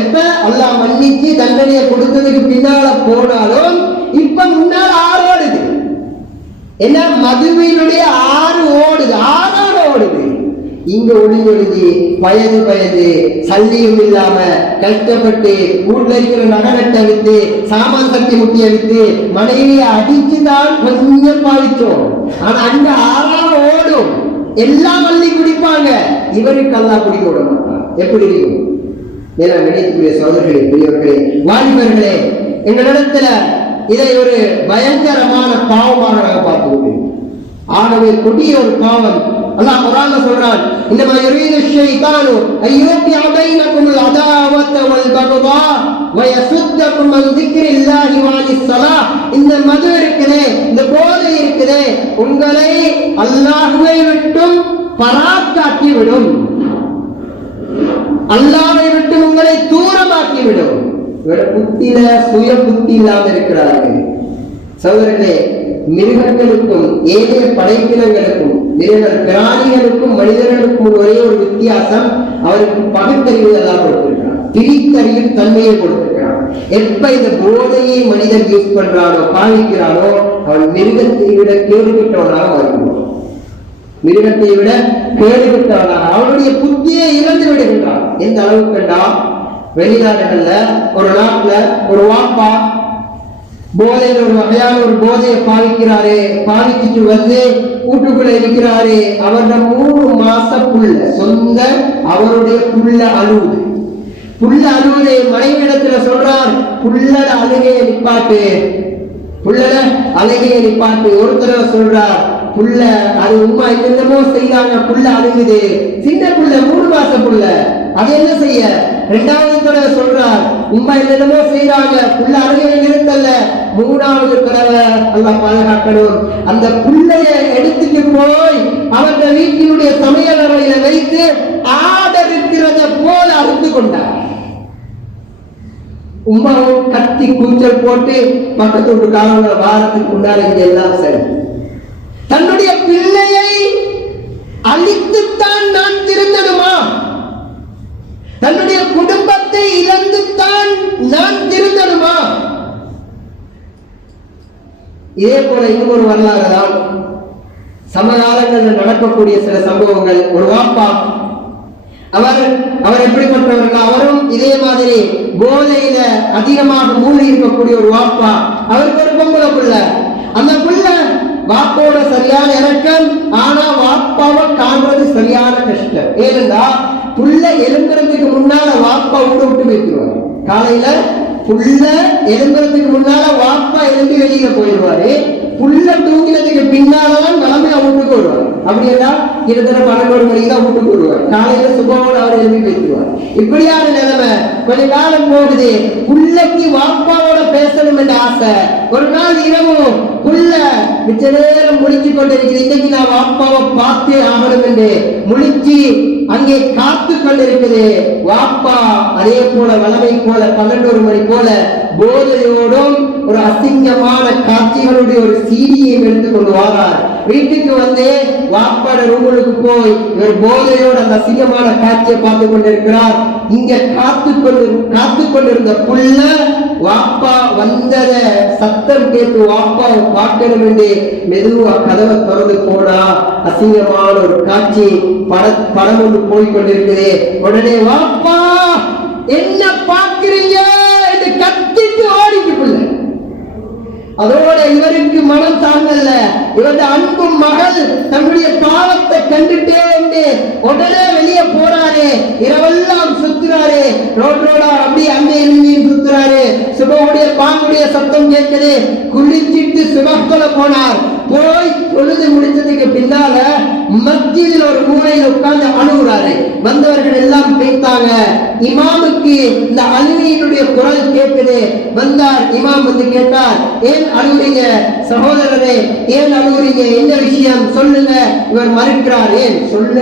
எப்ப அல்லாஹ் மன்னிச்சு தண்டனையை கொடுத்ததுக்கு பின்னால போனாலும் இப்ப முன்னால ஆறு ஓடுது. என்ன? மதுவினுடைய ஆறு ஓடுது, ஆறாக ஓடுது. இங்க ஒளிஞ்சொழிஞ்சு வயது சல்லியும் இல்லாம கஷ்டப்பட்டு வீட்டுல இருக்கிற நகரத்தை வித்து சாமான் சக்தி முட்டிய வித்து மனைவியை அடிச்சுதான் கொஞ்சம் பாவிச்சோம். ஆனா அங்க ஆறாக ஓடும், எல்லாம் அள்ளி குடிப்பாங்க. இவருக்கு அல்லாஹ் குடிக்க விட மாட்டான். எப்படி இருக்கும்? மேல நினைக்கக்கூடிய சகோதரர்களே, பெரியவர்களே, வாலிபர்களே, எங்களிடத்துல இதை ஒரு பயங்கரமான பாவமாக நாங்கள் பார்த்து கொண்டிருக்கிறோம். ஆகவே கொடிய ஒரு பாவம் அல்லாஹ் குர்ஆன்ல சொல்றான், இன்னமா யுரீது ஷைத்தானு அய்யூகிஅ பைனகுமுல் அதாவத வல் பக்தா வ யசுத்தகும் அன் திக்ரில்லாஹி வ அனிஸ் ஸலாஹ். இந்த மது இருக்குதே, இந்த போதை இருக்குதே, உங்களை அல்லாஹ்வை விட்டும் பராக்காக்கி விடும், அல்லாஹ்வை விட்டு உங்களை தூரமாக்கி விடும். இவர புத்தியில சுய புத்தி இல்லாமல் இருக்கிறார்கள். சகோதரர்களே, மிருகங்களுக்கும் ஏனைய படைப்பினங்களுக்கும் மிருக பிராணிகளுக்கும் மனிதர்களுக்கும் ஒரே ஒரு வித்தியாசம், அவருக்கு பகுத்தறிவு எல்லாம் கொடுத்திருக்கிறார், பிரித்தறியும் தன்மையை கொடுத்திருக்கிறார். எப்ப இந்த போதையை மனிதன் யூஸ் பண்றானோ, பாவிக்கிறானோ, அவன் மிருகத்தை விட கேடுவிட்டவனாக வருகிறான். மிருகத்தை விட கேடுவிட்டவனாக அவனுடைய புத்தியை இழந்து விடுகின்றான். எந்த அளவுக்குண்டா, வெளிநாடுகள்ல ஒரு நாட்டுல ஒரு வாப்பா போதையில் ஒரு வகையான ஒரு போதையை பாவிக்கிறாரு, பாவிச்சுட்டு வந்து வீட்டுக்குள்ள இருக்கிறாரு. அவருடைய 3 மாச புள்ள, சொந்த அவருடைய புள்ள அழுவுது. புள்ள அழுவதை மனைவிடத்துல சொல்றார், புள்ளட அழுகையை நிப்பாட்டு, புள்ளட அழுகையை நிப்பாட்டு. ஒரு தடவை சொல்றார், புள்ள அது உண்மை என்னமோ செய்தாங்க, புள்ள அழுகுது, சின்ன புள்ள 3 மாச புள்ள, அது என்ன செய்ய? 2வது தடவை சொல்றார், உண்மை என்னமோ செய்தாங்க, புள்ள அழுகையை நிறுத்தல்ல. 3வது தடவை அல்லாஹ் பாதுகாக்கணும், அந்த புள்ளைய எடுத்துட்டு போய் அவருடைய வீட்டினுடைய சமையல் அறையில வைத்து ஆடர் இருக்கிறத போல அறுத்து கொண்டார். உமாவும் கத்தி கூச்சல் போட்டு பக்கத்து வீட்டுக்காரங்க வாரத்துக்கு முன்னால இங்க எல்லாம் சரி, தன்னுடைய பிள்ளையை அழித்துத்தான் நான் திருந்தணுமா? தன்னுடைய குடும்பத்தை இழந்துத்தான் நான் திருந்தணுமா? இதே போல இன்னொரு வரலாறு தான் சமகாலங்களில் நடக்கக்கூடிய சில சம்பவங்கள். ஒரு வாப்பா, அவர் எப்படிப்பட்டவர்கள்? அவரும் இதே மாதிரி போதையில அதிகமாக மூழ்கி இருக்கக்கூடிய ஒரு வாப்பா. அவருக்கு ஒரு பொம்பளை புள்ள. அந்த புள்ள வாப்போட சரியான இறக்கம், ஆனா வாப்பாவை காண்றது சரியான கஷ்டம். ஏனென்றா புள்ள எழும்புறதுக்கு முன்னால வாப்பா வீடு விட்டு போயிடுவாரு. காலையில புள்ள எழும்புறதுக்கு முன்னால வாப்பா எழுந்து வெளியில போயிடுவாரு. புள்ள தூங்கினதுக்கு பின்னால்தான் கிளம்பி வீட்டுக்கு வருவார். அப்படி என்றால் 12 மணிக்கு தான் வீட்டுக்கு வருவார். காலையில சுபவோடு அவர் எழுப்பி பேசுவார். இப்படியான நிலைமை கொஞ்ச காலம் போகுது. புள்ளைக்கு வாப்பாவோட பேசணும் என்ற ஆசை. ஒரு நாள் இரவு புள்ள மிச்ச நேரம் முழிச்சு கொண்டிருக்கிறது. இன்னைக்கு நான் வாப்பாவை பார்த்தே ஆகணும் என்று முழிச்சு அங்கே காத்து கொண்டிருக்குது. வாப்பா அதே போல வளமை போல 12 மணி போல போதையோடும் ஒரு அசிங்கமான காட்சிகளுடைய ஒரு சீடியை எடுத்து கொண்டு வாரார். வீட்டுக்கு வந்து வாப்பாட ரூமுக்கு போய் இவர் போதையோடு அந்த அசிங்கமான காட்சியை பார்த்து கொண்டிருக்கிறார். இங்க காத்து கொண்டிருந்த புள்ள வாப்பா வந்தத சத்தம் கேட்டு வாப்பாவை பார்க்கணும் என்று மெதுவா கதவை திறந்து போனா அசிங்கமான ஒரு காட்சி படம் ஒன்று போய்கொண்டிருக்குது. உடனே வாப்பா என்ன பார்க்கிறீங்க என்று கத்திட்டு ஓடிக்குள்ள. அதோட இவருக்கு மனம் தாங்கல்ல. இவருடைய அன்பு மகள் தன்னுடைய பாவத்தை கண்டுட்டே உடனே வெளியே போறாரு. இரவெல்லாம் சுத்துறாரு. ரோடா அப்படியே அங்கே இருந்து சுத்துறாரு. சுபவுடைய பாங்குடைய சத்தம் கேட்குது. குளிச்சிட்டு சுபத்துல போனார். போய் பொழுது முடிச்சதுக்கு பின்னால மஸ்ஜிதில் ஒரு மூலையில் உட்கார்ந்து அழுகுறாரு. வந்தவர்கள் எல்லாம் பேசாங்க. இமாமுக்கு இந்த அழுகையினுடைய குரல் கேட்குது. வந்தார். இமாம் வந்து கேட்டார், ஏன் அழுகுறீங்க சகோதரரே, ஏன் அழுகுறீங்க, என்ன விஷயம் சொல்லுங்க. இவர் மறுக்கிறார். ஏன் சொல்ல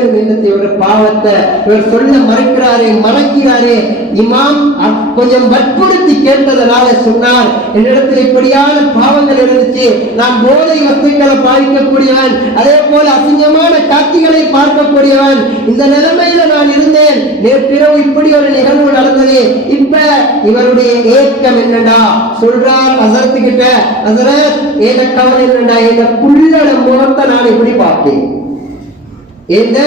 இவர் பாவத்தை இவர் சொல்ல மறுக்கிறாரு, மறைக்கிறாரு. இமாம் கொஞ்சம் வற்புறுத்தி கேட்டதனால சொன்னார், என்னிடத்தில் இப்படியான பாவங்கள் இருந்துச்சு, நான் போதை வஸ்துக்களை பாதிக்கக்கூடியவன், அதே போல அசிங்கமான காட்சிகளை பார்க்கக்கூடியவன், இந்த நிலைமையில நான் இருந்தேன். நேற்றிரவு இப்படி ஒரு நிகழ்வு நடந்தது. இப்ப இவருடைய ஏக்கம் என்னடா சொல்றார் ஹஸரத் கிட்ட, ஹஸரத் ஏத கவலை என்னடா, இந்த புள்ளட முகத்தை நான் எப்படி பார்ப்பேன், என்ன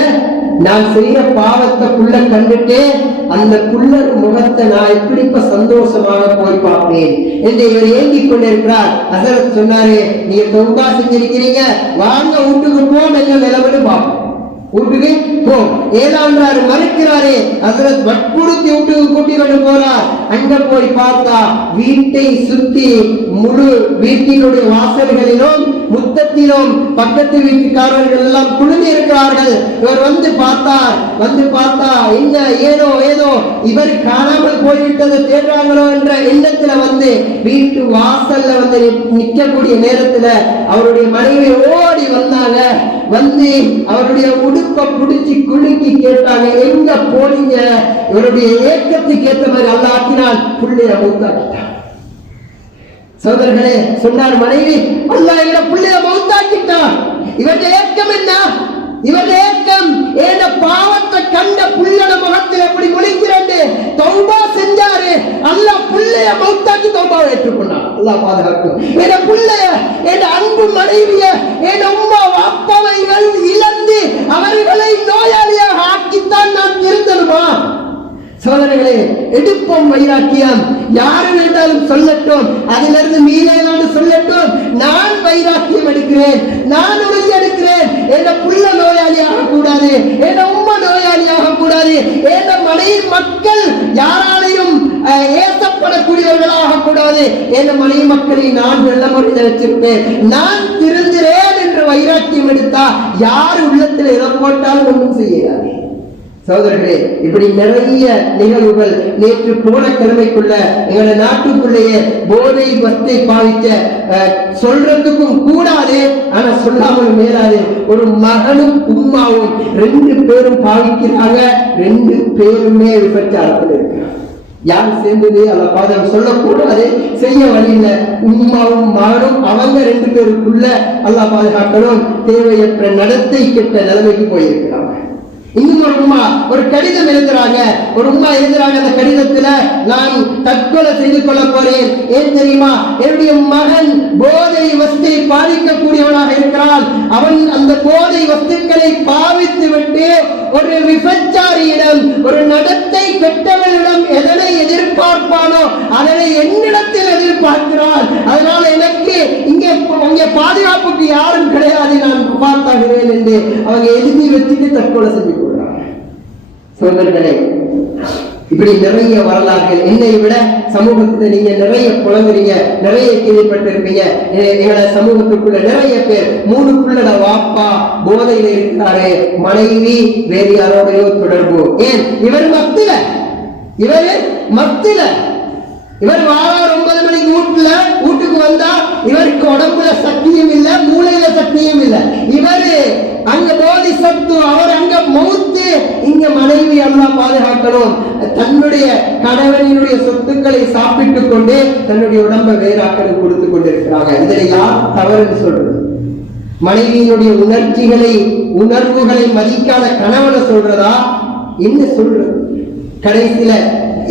நான் செய்யற பாவத்தை புள்ள கண்டுட்டு அந்த புள்ளர் முகத்தை நான் எப்படி இப்ப சந்தோஷமாக போய் பார்ப்பேன் என்று இவர் ஏங்கிக் கொண்டிருக்கிறார். ஹஸரத் சொன்னாரு, நீங்க தௌபா செஞ்சிருக்கிறீங்க, வாங்க வீட்டுக்கு போ, எங்க நிலவன்னு பார்ப்போம், வீட்டுக்கு போ. ஏதான்றாரு, மறுக்கிறாரு. ஹஸரத் வற்புறுத்தி வீட்டுக்கு கூட்டி கொண்டு போறார். அங்க போய் பார்த்தா வீட்டை சுத்தி முழு வீட்டினுடைய வாசல்களிலும் முத்த மொத்தத்திலும் பக்கத்து வீட்டுக்காரர்கள் எல்லாம் குழுமி இருக்கிறார்கள். இவர் வந்து பார்த்தா என்ன ஏதோ இவர் காணாமல் போய்விட்டது தேடுறாங்களோ என்ற எண்ணத்துல வந்து வீட்டு வாசல்ல வந்து நிற்கக்கூடிய நேரத்துல அவருடைய மனைவி ஓடி வந்தாங்க. வந்து அவருடைய உடுப்பை பிடிச்சி குலுக்கி கேட்டாங்க, எங்க போனீங்க? இவருடைய ஏக்கத்துக்கு ஏற்ற மாதிரி அல்லாஹ் ஆக்கினால் புள்ளைய மௌத்தாக்கிட்டார். சோதரர்களே, சொன்னார் மனைவி, அல்லாஹ் எங்க புள்ளைய மௌத்தாக்கிட்டான். இவருடைய ஏக்கம் என்ன? இவருடைய ஏக்கம் ஏன பாவத்தை கண்ட புள்ளட முகத்தில் எப்படி முழிக்கிறது? தௌபா செஞ்சாரு, அல்லாஹ் புள்ளைய மௌத்தாக்கி தௌபாவை ஏற்றுக்கொண்டான். அல்லாஹ் பாதுகாக்கும். என் புள்ளைய, என் அன்பு மனைவிய, என் உம்மா அப்பாவை இழந்து அவர்களை நோயாளியாக ஆக்கித்தான் நான் திருந்தணுமா? சோதரர்களே, எடுப்போம் வைராக்கியம். யாரு வேண்டாலும் சொல்லட்டும், அதிலிருந்து மீளேலான்னு சொல்லட்டும். நான் வைராக்கியம் எடுக்கிறேன், நான் உறுதி எடுக்கிறேன். என் புள்ள நோயாளியாக கூடாது, என் உம்மா நோயாளியாக கூடாது, என் மனைவி மக்கள் யாராலையும் ஏசப்படக்கூடியவர்களாக கூடாது. என் மனைவி மக்களை நான் நல்ல முறையில் வச்சிருப்பேன். நான் திருந்துறேன் என்று வைராக்கியம் எடுத்தா யார் உள்ளத்தில் எதை போட்டாலும் ஒன்றும் செய்யலாது. சகோதரர்களே, இப்படி நிறைய நிகழ்வுகள் நேற்று போன கிழமைக்குள்ள எங்களோட நாட்டுக்குள்ளேயே போதை வஸ்தை பாவித்த சொல்றதுக்கும் கூடாது, ஆனா சொல்லாமல் மேலாது. ஒரு மகனும் உம்மாவும் 2 பேரும் பாவிக்கிறாங்க, 2 பேருமே விபச்சாரத்தில் இருக்கிறாங்க. யார் சேர்ந்தது அல்ல பாதம் சொல்லக்கூடாது, செய்ய வழியில உம்மாவும் மகனும் அவங்க 2 பேருக்குள்ள அல்லாஹ் பாதுகாக்கணும். தேவையற்ற நடத்தை கெட்ட நிலைமைக்கு போயிருக்கிறாங்க. இன்னும் ஒரு உம்மா ஒரு கடிதம் எழுதுறாங்க. அந்த கடிதத்துல, நான் தற்கொலை செய்து கொள்ள போறேன். ஏன் தெரியுமா? என்னுடைய மகன் போதை வஸ்தை பாதிக்கக்கூடியவனாக இருக்கிறான். அவன் அந்த போதை வஸ்துக்களை பாவித்து விட்டு ஒரு விபச்சாரியிடம், ஒரு நடத்தை கெட்டவனிடம் எதனை எதிர்பார்ப்பானோ அதனை என்னிடத்தில் எதிர்பார்க்கிறான். அதனால எனக்கு இங்கே பாதுகாப்புக்கு யாரும் கிடையாது, நான் பார்த்தாகிறேன் என்று அவங்க எழுதி வச்சுட்டு தற்கொலை செஞ்சு கொள்றாங்க. சோதர்களே, இப்படி நிறைய வரலாறுகள். என்னை விட சமூகத்துல நீங்க நிறைய புலங்குறீங்க, நிறைய கேள்விப்பட்டிருப்பீங்க. எங்களோட சமூகத்துக்குள்ள நிறைய பேர் 3 பிள்ளை வாப்பா போதையில இருக்கிறாரு, மனைவி வேறு யாரோடையோ தொடர்பு. ஏன்? இவர் இவர் வாரார் 9 மணிக்கு வீட்டுக்கு வந்தா இவருக்கு உடம்புல சக்தியும் இல்ல, மூளையில சக்தியும் இல்ல. இவரு அங்க போதி சத்து, அவர் அங்க மௌத்து. இங்க மனைவி எல்லாம் பாதுகாக்கணும். தன்னுடைய கணவனினுடைய சொத்துக்களை சாப்பிட்டுக் கொண்டு தன்னுடைய உடம்பை வேறாக்கள் கொடுத்து கொண்டிருக்கிறாங்க. இதில் யார் தவறுன்னு சொல்றது? மனைவியினுடைய உணர்வுகளை மதிக்காத கணவனை சொல்றதா? என்ன சொல்றது? கடைசியில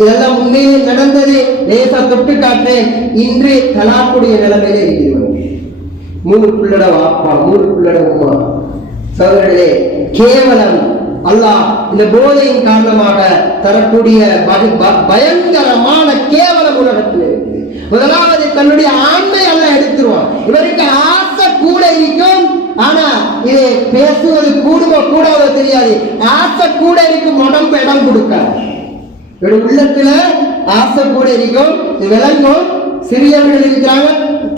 இதெல்லாம் உண்மையிலே நடந்தது. லேசா தொட்டு காட்டுறேன். இன்று தலாக்குடைய நிலைமையில இருக்கிறோம். 3 பிள்ளட வாப்பா, 3 பிள்ளட உம்மா. சகோதரர்களே, கேவலம் அல்லாஹ் இந்த போதையின் காரணமாக தரக்கூடிய பயங்கரமான கேவலம் உலகத்தில் இருக்கு. முதலாவது தன்னுடைய ஆண்மை அல்லாஹ் எடுத்துருவான். இவருக்கு ஆசை கூட இருக்கும், ஆனா இது பேசுவது கூடுமோ கூடாதோ தெரியாது. ஆசை கூட இருக்கும், உடம்பு இடம் கொடுக்காது. உள்ளத்துல ஆசை கூட இருக்கும், விளங்கும். சிறியவர்கள் இருக்கிறாங்க,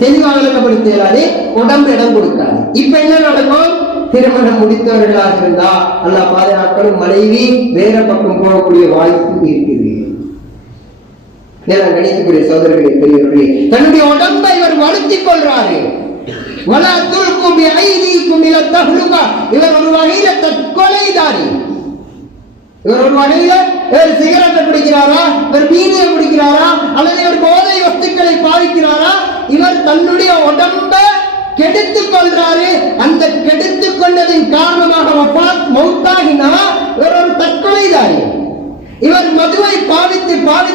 தெளிவாக விளக்கப்படுத்தாது, உடம்பு இடம் கொடுக்காது. இப்ப என்ன நடக்கும்? திருமணம் முடித்தவர்களாக இருந்தா அல்லாஹ் பாதுகாக்கணும், மனைவி வேற பக்கம் போகக்கூடிய வாய்ப்பு இருக்குது. கணிக்கக்கூடிய சோதரர்களே, பெரியவர்களே, தன்னுடைய உடம்பை இவர் வளர்த்திக் கொள்றாரு. இவர் ஒரு வகையில தற்கொலைதாரி. இவர் ஒரு வகையில சிகரெட்டை குடிக்கிறாரா, இவர் பீதியை குடிக்கிறாரா, அல்லது இவர் போதை வஸ்துக்களை பாவிக்கிறாரா? இவர் தன்னுடைய உடம்ப கெடுத்துக் கொள்றாரு. அந்த கெடுத்துக் கொண்டதின் காரணமாக மௌத்தாகினா இவர் ஒரு தற்கொலைதாரி. இவர் மதுவை பாவித்து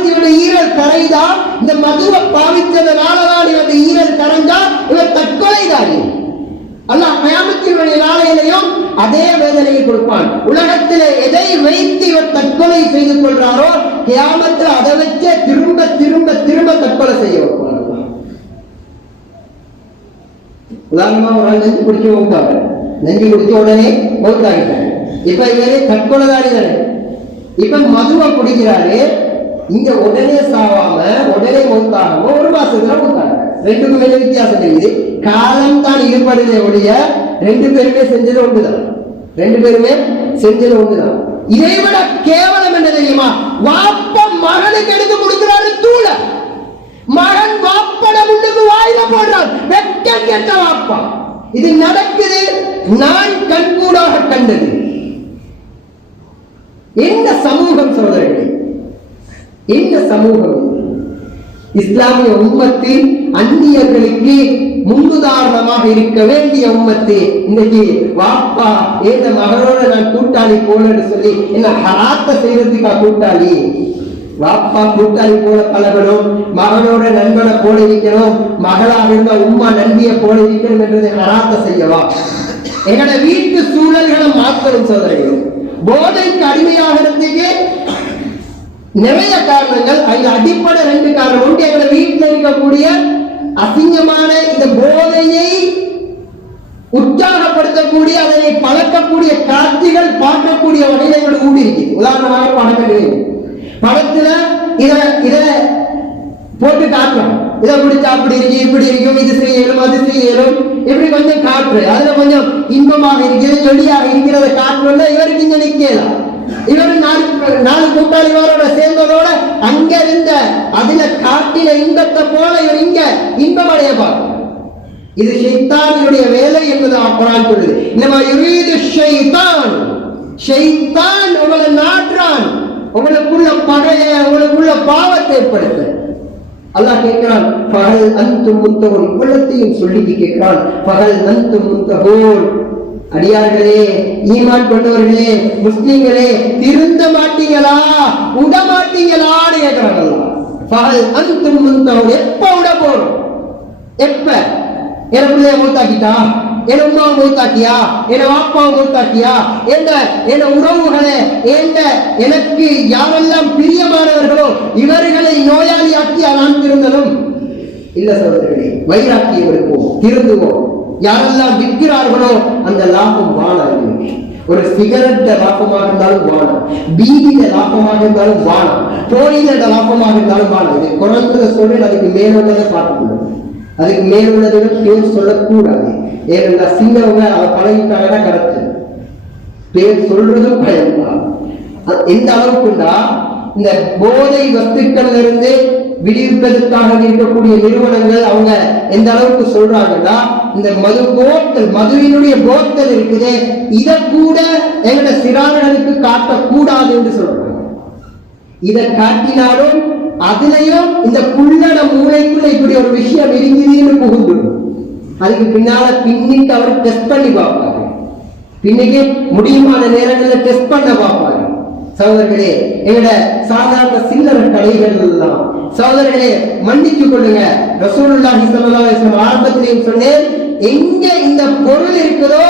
இவருடைய ஈரல் கரைந்தா, இந்த மதுவை பாவித்ததனாலதான் இவருடைய ஈரல் கரைந்தா இவர் தற்கொலைதாரி. அல்லாஹ் கியாமத்தினுடைய நாளையிலையும் அதே வேதனையை கொடுப்பான். உலகத்திலே எதை வைத்து இவர் தற்கொலை செய்து கொள்றாரோ கியாமத்தில் அதை வச்சே திரும்ப திரும்ப திரும்ப தற்கொலை செய்ய வைப்பான். உதாரணமா ஒரு ஆள் நெஞ்சு குடிக்க மௌத்தாங்க, நெஞ்சு குடிச்ச உடனே மௌத்தாகிட்டாங்க. இப்ப இவரே தற்கொலைதாரி தானே. இப்ப மதுவை குடிக்கிறாரு, இங்க உடனே சாவாம உடனே மௌத்தாகாம 1 மாசத்துல மௌத்தாங்க. ரெண்டுக்கும் என்ன வித்தியாசம் தெரியுது? காலம் தான் ஈடுபடுதே ஒழிய ரெண்டு பேருமே செஞ்சது ஒன்றுதான். ரெண்டு பேருமே செஞ்சது ஒன்றுதான். இதை விட கேவலம் என்ன தெரியுமா? வாப்ப மகனுக்கு எடுத்து கொடுக்கிறாரு தூள, மகன் வாப்பட முன்னுக்கு வாயில போடுறான். வெட்கம் கெட்ட வாப்பா. இது நடக்குது, நான் கண்கூடாக கண்டது. என்ன சமூகம் சோதரர்களே, என்ன சமூகம்? இஸ்லாமிய உம்மத்தில் அந்நியர்களுக்கு முன்னுதாரணமாக இருக்க வேண்டிய உம்மத்து இன்னைக்கு வாப்பா ஏந்த மகளோட நான் கூட்டாளி போலன்னு சொல்லி என்ன ஹராத்த செய்யறதுக்கா கூட்டாளி? வாப்பா கூட்டாளி போல பழகணும், மகனோட நண்பனை போல இருக்கணும், மகளாக இருந்த உம்மா நன்றிய போல இருக்கணும் என்றதை ஹராத்த செய்யவா? எங்களோட வீட்டு சூழல்களை மாற்றணும் சோதரர்கள். போதைக்கு அடிமையாகிறதுக்கு நிறைய காரணங்கள். அதுல அடிப்படை ரெண்டு காரணம். ஒன்று, எங்களோட வீட்டில் இருக்கக்கூடிய அசிங்கமான இந்த போதையை உற்சாகப்படுத்தக்கூடிய, அதனை பழக்கக்கூடிய காட்சிகள் பார்க்கக்கூடிய வகையில் எங்களோட ஊடி இருக்கு. உதாரணமாக படங்கள், படத்துல இத போட்டு காட்டுறோம். இதை பிடிச்சா அப்படி இருக்கு, இப்படி இருக்கும், இது செய்யணும், அது செய்யணும், இப்படி கொஞ்சம் காட்டுற, அதுல கொஞ்சம் இன்பமாக இருக்கிறது, ஜொலியாக இருக்கிறத காட்டணும்னா இவருக்கு இங்க நிக்கலாம். இவர் நாலு கூட்டாளிகளோட சேர்ந்ததோட அங்க இருந்த அதுல காட்டின இன்பத்தை போல இவர் இங்க இன்பம் அடைய பார்க்கும். இது ஷைத்தானுடைய வேலை என்பது குர்ஆன் சொல்லுது. இன்னமா யுரீது ஷைத்தான், ஷைத்தான் உங்களை நாடுறான், உங்களுக்குள்ள பகைய, உங்களுக்குள்ள பாவத்தை ஏற்படுத்த. அல்லாஹ் கேட்கிறான், ஃபஹல் அன்தும் முன்தஹூன், இவ்வளத்தையும் சொல்லி கேட்கிறான், ஃபஹல் அன்தும் முன்தஹூன், அடியார்களே, ஈமான் கொண்டவர்களே, முஸ்லிம்களே, திருந்த மாட்டீங்களா, உட மாட்டீங்களான்னு கேட்கிறாங்க அல்லாஹ். ஃபஹல் அன்தும் முன்தஹூன், எப்ப உட போறோம்? எப்ப? என் பிள்ளைய மூத்தாக்கிட்டா, என் உமாவை மூத்தாக்கியா, என் வாப்பாவை மூத்தாக்கியா, என் உறவுகளை, எனக்கு யாரெல்லாம் பிரியமானவர்களோ இவர்களை நோயாளியாக்கியா நான் திருந்தனும்? இல்ல சகோதரர்களே, வைராக்கியம் இருப்போம், திருந்துவோம். யாரெல்லாம் விற்கிறார்களோ அந்த லாபம் வாழாது. ஒரு சிகரெட் லாபமாக இருந்தாலும் வாழும், பீதியில லாபமாக இருந்தாலும் வாழும், போயில லாபமாக இருந்தாலும் வாழும். இது குறைந்ததை சொல்லி அதுக்கு மேலுள்ளதை பார்த்துக்கணும். அதுக்கு மேலுள்ளதை பேர் சொல்லக்கூடாது. ஏன்னா சின்னவங்க அதை பழகிட்டாங்கன்னா கரெக்ட், பேர் சொல்றதும் பயன்தான். எந்த அளவுக்குண்டா இந்த போதை வஸ்துக்கள்ல இருந்து விடுவிப்பதற்காக இருக்கக்கூடிய நிறுவனங்கள் அவங்க எந்த அளவுக்கு சொல்றாங்கன்னா, இந்த மது போத்தல், மதுவினுடைய போத்தல் இருக்குது, இதை கூட எங்களோட சிறார்களுக்கு காட்டக்கூடாது என்று சொல்றாங்க. இதை காட்டினாலும் அதுலயும் இந்த புள்ளட மூளைக்குள்ள இப்படி ஒரு விஷயம் இருக்குதுன்னு புகுந்துடும். அதுக்கு பின்னால பின்னிட்டு அவர் டெஸ்ட் பண்ணி பார்ப்பாங்க. பின்னிக்கு முடியுமான நேரங்களில் டெஸ்ட் பண்ண பார்ப்பாங்க. சகோதரர்களே, எங்களோட சாதாரண சில்லறை கடைகள் எல்லாம் சகோதரர்களே மன்னித்துக் கொள்ளுங்க. ரசூலுல்லாஹி ஸல்லல்லாஹு அலைஹி வஸல்லம் ஆரம்பத்திலேயும் சொன்னேன், எங்க இந்த பொருள் இருக்குதோ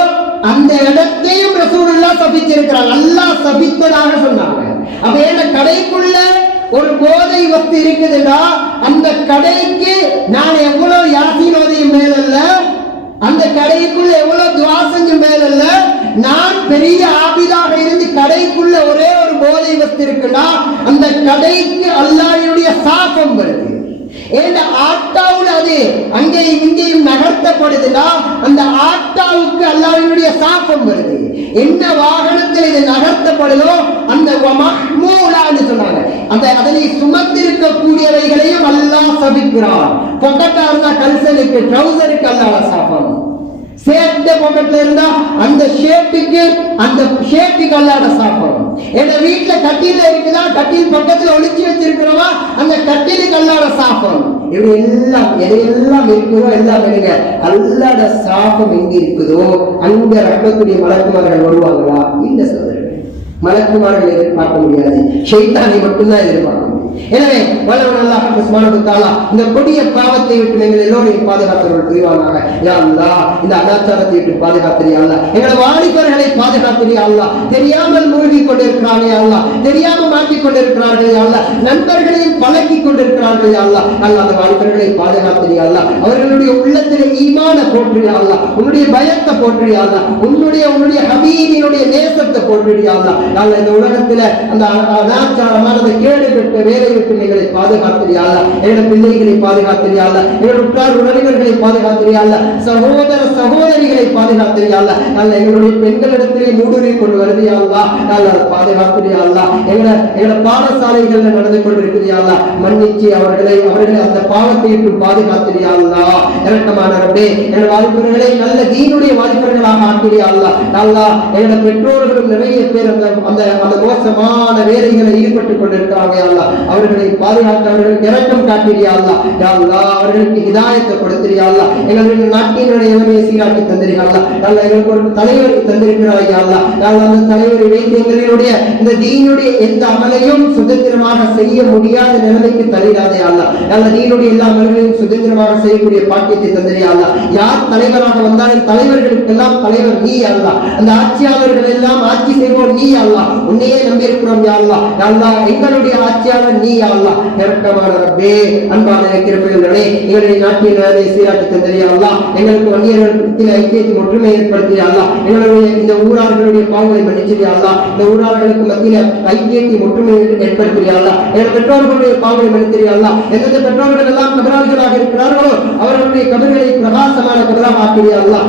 அந்த இடத்தையும் ரசூலுல்லாஹ் சபிச்சிருக்கிறார். அல்லாஹ் சபித்ததாக சொன்னாங்க. அப்ப என்ன கடைக்குள்ள ஒரு போதை வஸ்து இருக்குதுன்னா அந்த கடைக்கு நான் எவ்வளவு யாசீன் ஓதியும் மேலல்ல, அந்த கடைக்குள்ள எவ்வளவு துஆ செஞ்சும் மேலல்ல, நான் பெரிய ஆபிதாக இருந்து கடைக்குள்ள ஒரே ஒரு போதை வஸ்து இருக்குன்னா அந்த கடைக்கு அல்லாஹ்வுடைய சாபம் வருது. ஏன்னா ஆட்டாவுல அது அங்கேயும் இங்கேயும் நகர்த்தப்படுதுன்னா அந்த ஆட்டாவுக்கு அல்லாஹ்வுடைய சாபம் வருது. என்ன வாகனத்தில் இது நகர்த்தப்படுதோ அந்த மஹ்மூலான்னு சொன்னாங்க, அந்த அதனை சுமந்திருக்கக்கூடியவைகளையும் அல்லாஹ் சபிக்கிறான். பொக்கெட்டா இருந்தா கல்சனுக்கு, ட்ரௌசருக்கு அல்லாஹ் சாபம். ஷேர்ட் பாக்கெட்ல இருந்தா அந்த ஷேர்ட்டுக்கு, அந்த ஷேர்ட்டுக்கு அல்லாஹ் சாபம். எங்க வீட்டுல கட்டில இருக்குதா, கட்டில் பக்கத்துல ஒளிச்சு வச்சிருக்கிறோமா அந்த கட்டிலுக்கு அல்லாஹ் சாபம். இப்படி எல்லாம் எதையெல்லாம் இருக்குதோ எல்லாம் எடுங்க. அல்லாஹ்ட சாபம் எங்க இருக்குதோ அங்க ரஹ்மத்துடைய மலக்குமார்கள் வருவாங்களா? இல்ல சகோதரர்களே, மலக்குமார்கள் எதிர்பார்க்க முடியாது, ஷைத்தானை மட்டும்தான் எதிர்பார்க்க முடியும். எனவே வல்லவன் அல்லாஹ் சுப்ஹானஹு வ தஆலா இந்த கொடிய பாவத்தை விட்டு நீங்கள் எல்லோரையும் பாதுகாத்தவர்கள் புரிவானாக. யா அல்லாஹ், இந்த அனாச்சாரத்தை விட்டு பாதுகாத்திரியா அல்லாஹ், எங்கள் வாலிபர்களை பாதுகாத்திரியா அல்லாஹ். தெரியாமல் மூழ்கி கொண்டிருக்கிறார்கள் யா அல்லாஹ், தெரியாமல் மாட்டிக் கொண்டிருக்கிறார்கள் யா அல்லாஹ், நண்பர்களையும் பழக்கி கொண்டிருக்கிறார்கள் யா அல்லாஹ். அல்லாஹ் அந்த வாலிபர்களை பாதுகாத்திரியா அல்லாஹ், அவர்களுடைய உள்ளத்தில் ஈமான போற்றியா அல்லாஹ், உன்னுடைய பயத்தை போற்றியா அல்லாஹ், உன்னுடைய ஹபீபினுடைய நேசத்தை போற்றியா அல்லாஹ். அல்லாஹ் இந்த உலகத்துல அந்த அனாச்சாரமான கேடு பெற்ற வேற நோய்களை விட்டு எங்களை பாதுகாத்திரியாளா, எங்களோட பிள்ளைகளை பாதுகாத்திரியாளா, எங்களோட உற்றார் உறவினர்களை பாதுகாத்திரியாளா, சகோதர சகோதரிகளை பாதுகாத்திரியாளா, நல்ல எங்களுடைய பெண்களிடத்திலே மூடுருவி கொண்டு வருதியாளா, நல்ல பாதுகாத்திரியாளா, எங்களோட பாடசாலைகள் நடந்து கொண்டிருக்கிறியாளா, மன்னிச்சு அவர்களை அந்த பாவத்தை விட்டு பாதுகாத்திரியாளா. இரக்கமான ரப்பே, எங்கள் வாலிபர்களை நல்ல தீனுடைய வாலிபர்களாக ஆக்கிறியாளா. நல்லா எங்களோட பெற்றோர்களும் நிறைய பேர் அந்த மோசமான வேலைகளை ஈடுபட்டுக் கொண்டிருக்கிறாங்க. அவர்களை பாதுகாத்து அவர்களுக்கு இரக்கம் காட்டிறியாளா. அவர்களுக்கு ஹிதாயத்தை கொடுத்திரியாளா. எங்களுடைய நாட்டினுடைய நிலைமையை சீராக்கி தந்திரியாளா. நல்ல எங்களுக்கு ஒரு தலைவரை தந்திருக்கிறாயா. அந்த தலைவரை வைத்து எங்களுடைய இந்த தீனுடைய எந்த அமலையும் சுதந்திரமாக செய்ய முடியாத நிலைமைக்கு தள்ளிடாதே அல்லா. நல்ல தீனுடைய எல்லா அமல்களையும் சுதந்திரமாக செய்யக்கூடிய பாக்கியத்தை தந்திரியாளா. யார் தலைவராக வந்தாலும் தலைவர்களுக்கெல்லாம் தலைவர் நீ அல்லா. அந்த ஆட்சியாளர்கள் எல்லாம் ஆட்சி செய்வோம் நீ அல்லா. உன்னையே நம்பியிருக்கிறோம் யா அல்லா. அல்லா எங்களுடைய ஆட்சியாளர் நீ அல்லா. இரக்கமான ரப்பே, அன்பான கிருபைகளே, எங்களுடைய நாட்டின் வேலையை சீராக்கி தந்திரியா அல்லா. எங்களுக்கு வன்னியர்களுக்கு ஐக்கியத்தின் ஒற்றுமை ஏற்படுத்தியா அல்லா. எங்களுடைய இந்த ஊரார்களுடைய பாவங்களை மன்னிச்சியா அல்லா. இந்த ஊரார்களுக்கு மத்தியில ஐக்கியத்தின் ஒற்றுமை ஏற்படுத்தியா அல்லா. எங்கள் பெற்றோர்களுடைய பாவங்களை மன்னித்திரியா அல்லா. எந்தெந்த பெற்றோர்கள் எல்லாம் கபராளிகளாக இருக்கிறார்களோ அவர்களுடைய கபர்களை பிரகாசமான கபராக ஆக்கிறியா அல்லா.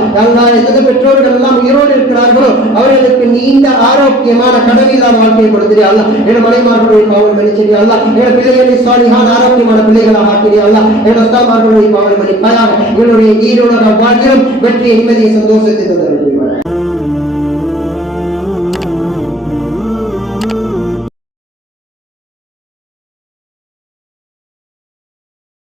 எந்தெந்த பெற்றோர்கள் எல்லாம் உயிரோடு இருக்கிறார்களோ அவர்களுக்கு நீண்ட ஆரோக்கியமான கடனில்லாத வாழ்க்கையை கொடுத்திரியா அல்லா. எங்கள் மனைமார்களுடைய பாவங்களை மன்னிச்சிரியா அல்லா. எங்கள் பிள்ளைகளை சாலிஹான ஆரோக்கியமான பிள்ளைகளாக ஆக்கிறியா அல்லா. எங்கள் உஸ்தாமார்களுடைய பாவங்களை மன்னிப்பாயாக. எங்களுடைய ஈரோட வாழ்க்கையும் வெற்றியை நிம்மதியை சந்தோஷத்தை தந்தவர்கள்.